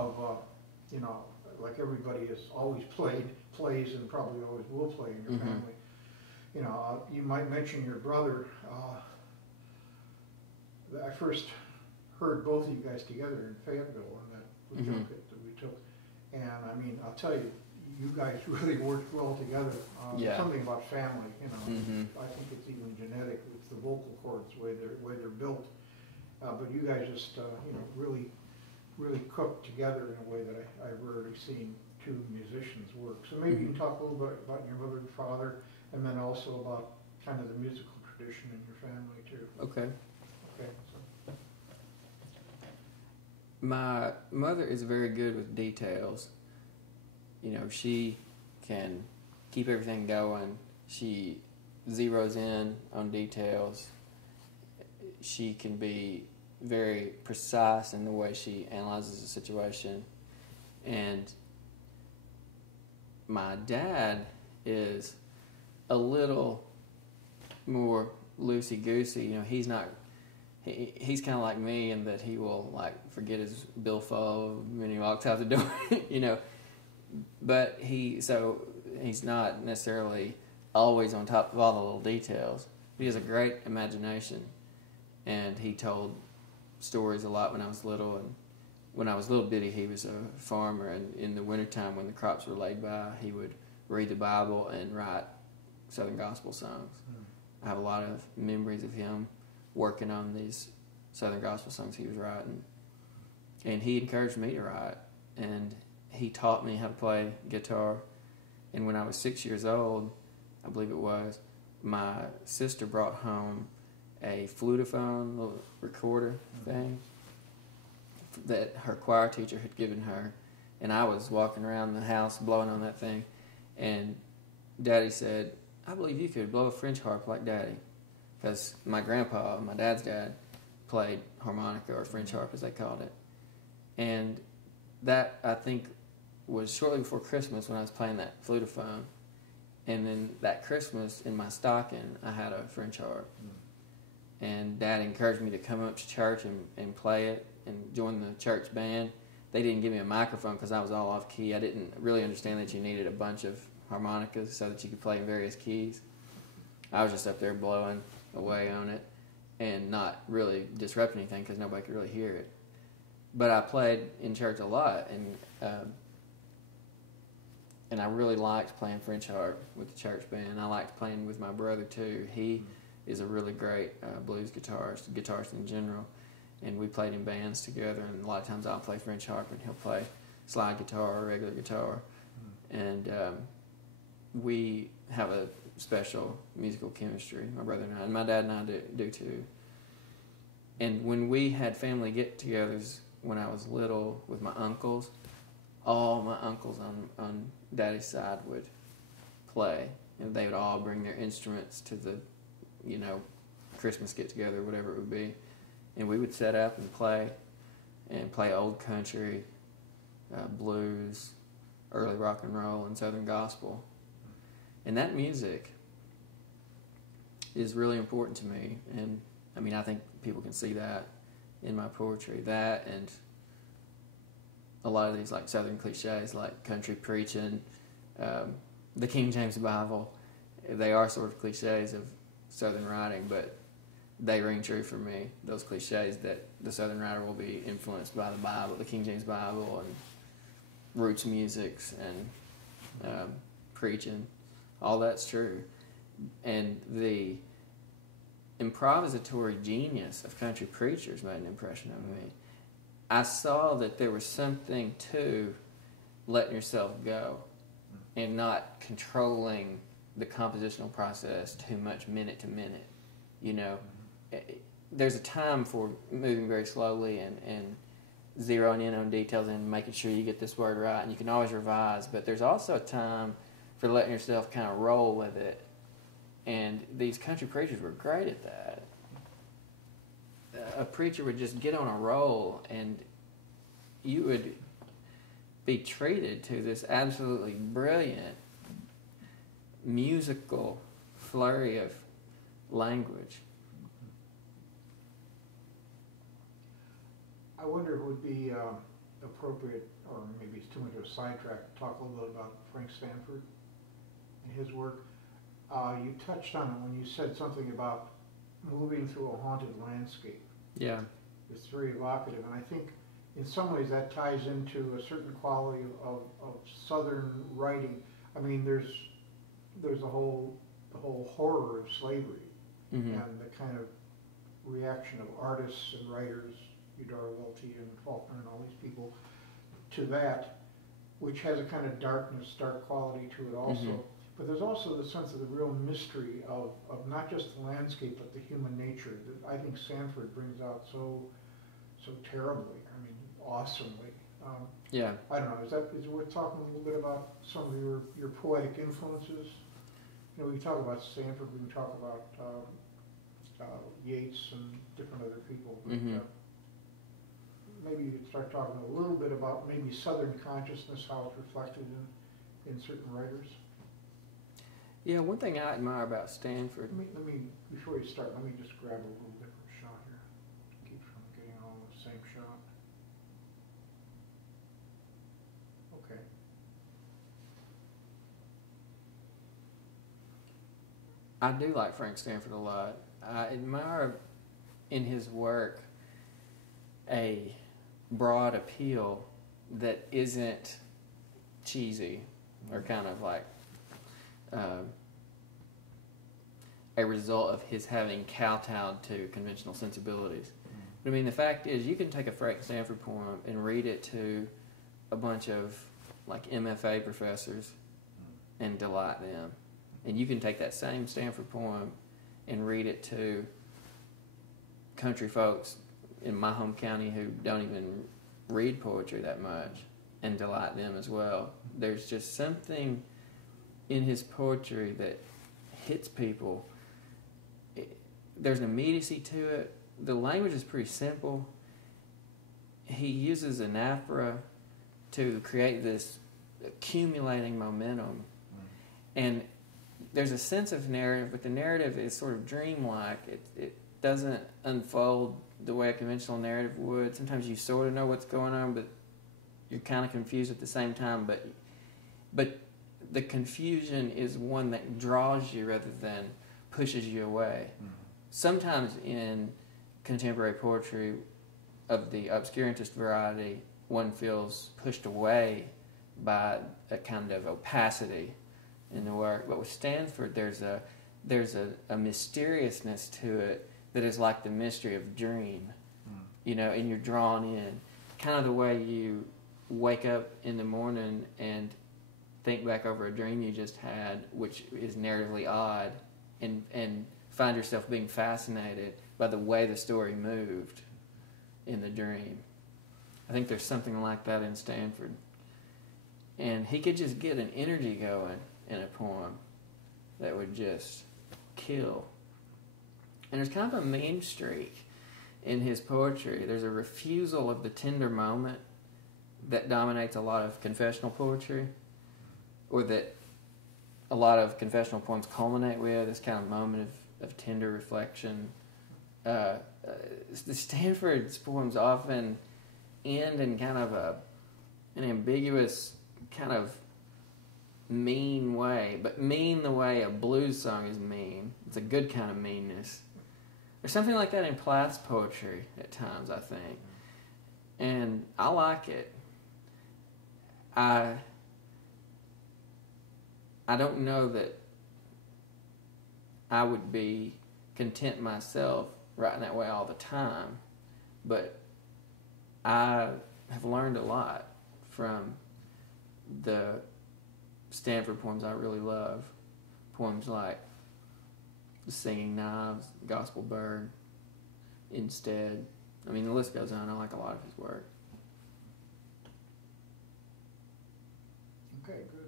of, you know, like everybody has always plays, and probably always will play in your family. You know, you might mention your brother. I first heard both of you guys together in Fayetteville on that junket that we took, and I mean, I'll tell you, you guys really worked well together. Something about family, you know. I think it's even genetic with the vocal cords, the way they're built. But you guys just, you know, really cooked together in a way that I've rarely seen two musicians work. So maybe you can talk a little bit about your mother and father, and then also about kind of the musical tradition in your family too. Okay. Okay. So. My mother is very good with details. You know, she can keep everything going. She zeroes in on details. She can be very precise in the way she analyzes a situation. And my dad is a little more loosey-goosey. You know, he's not... He's kind of like me in that he will, like, forget his billfold when he walks out the door, you know. But he's not necessarily always on top of all the little details. He has a great imagination, and he told stories a lot when I was little. And when I was little bitty, he was a farmer, and in the wintertime when the crops were laid by, he would read the Bible and write Southern gospel songs. I have a lot of memories of him working on these Southern gospel songs he was writing. And he encouraged me to write, and he taught me how to play guitar. And when I was 6 years old, I believe it was, my sister brought home a flutophone, little recorder thing that her choir teacher had given her. And I was walking around the house blowing on that thing, and Daddy said, "I believe you could blow a French harp like Daddy." Because my grandpa, my dad's dad, played harmonica, or French harp as they called it. And that, I think, was shortly before Christmas when I was playing that flutophone. And then that Christmas, in my stocking, I had a French harp. And Dad encouraged me to come up to church and play it and join the church band. They didn't give me a microphone because I was all off key. I didn't really understand that you needed a bunch of harmonicas so that you could play in various keys. I was just up there blowing away on it and not really disrupting anything because nobody could really hear it. But I played in church a lot, and I really liked playing French harp with the church band. I liked playing with my brother too. He is a really great blues guitarist in general, and we played in bands together, and a lot of times I'll play French harp and he'll play slide guitar or regular guitar. And we have a special musical chemistry, my brother and I, and my dad and I do too. And when we had family get-togethers when I was little with my uncles, all my uncles on Daddy's side would play, and they would all bring their instruments to the, you know, Christmas get-together, whatever it would be, and we would set up and play old country, blues, early rock and roll, and Southern gospel. And that music is really important to me, and I mean, I think people can see that in my poetry. That and a lot of these like Southern cliches, like country preaching, the King James Bible, they are sort of cliches of Southern writing, but they ring true for me. Those cliches that the Southern writer will be influenced by the Bible, the King James Bible, and roots musics, and preaching. All that's true. And the improvisatory genius of country preachers made an impression on me. I saw that there was something to letting yourself go and not controlling the compositional process too much minute to minute. You know, there's a time for moving very slowly and zeroing in on details and making sure you get this word right, and you can always revise, but there's also a time for letting yourself kind of roll with it. And these country preachers were great at that. A preacher would just get on a roll, and you would be treated to this absolutely brilliant musical flurry of language. I wonder if it would be appropriate, or maybe it's too much of a sidetrack, to talk a little bit about Frank Stanford and his work. You touched on it when you said something about moving through a haunted landscape. Yeah. It's very evocative, and I think in some ways that ties into a certain quality of Southern writing. I mean, there's the whole horror of slavery, Mm-hmm. and the kind of reaction of artists and writers, Eudora Welty and Faulkner and all these people, to that, which has a kind of dark quality to it also. Mm-hmm. But there's also the sense of the real mystery of not just the landscape, but the human nature that I think Stanford brings out so terribly, I mean, awesomely. Yeah. I don't know, is it worth talking a little bit about some of your poetic influences? You know, we talk about Stanford, we can talk about Yeats and different other people. But, Mm-hmm. maybe you could start talking a little bit about maybe Southern consciousness, how it's reflected in certain writers. Yeah, one thing I admire about Stanford. Let me before you start, let me just grab a little different shot here. Keep from getting all in the same shot. Okay. I do like Frank Stanford a lot. I admire in his work a broad appeal that isn't cheesy or kind of like a result of his having kowtowed to conventional sensibilities. But I mean, the fact is, you can take a Frank Stanford poem and read it to a bunch of like MFA professors and delight them. And you can take that same Stanford poem and read it to country folks in my home county who don't even read poetry that much and delight them as well. There's just something in his poetry that hits people. There's an immediacy to it. The language is pretty simple. He uses anaphora to create this accumulating momentum. And there's a sense of narrative, but the narrative is sort of dreamlike. It doesn't unfold the way a conventional narrative would. Sometimes you sort of know what's going on, but you're kind of confused at the same time. But the confusion is one that draws you rather than pushes you away. Mm-hmm. Sometimes in contemporary poetry of the obscurantist variety, one feels pushed away by a kind of opacity in the work. But with Stanford, there's a mysteriousness to it that is like the mystery of a dream, you know, and you're drawn in. Kind of the way you wake up in the morning and think back over a dream you just had, which is narratively odd, and find yourself being fascinated by the way the story moved in the dream. I think there's something like that in Stanford. And he could just get an energy going in a poem that would just kill. And there's kind of a mean streak in his poetry. There's a refusal of the tender moment that dominates a lot of confessional poetry, or that a lot of confessional poems culminate with, this kind of moment of tender reflection. The Stanford's poems often end in kind of an ambiguous, kind of mean way, but mean the way a blues song is mean. It's a good kind of meanness. There's something like that in Plath's poetry at times, I think. And I like it. I don't know that I would be content myself writing that way all the time, but I have learned a lot from the Stanford poems I really love. Poems like The Singing Knives, Gospel Bird, Instead. I mean, the list goes on. I like a lot of his work. Okay, good.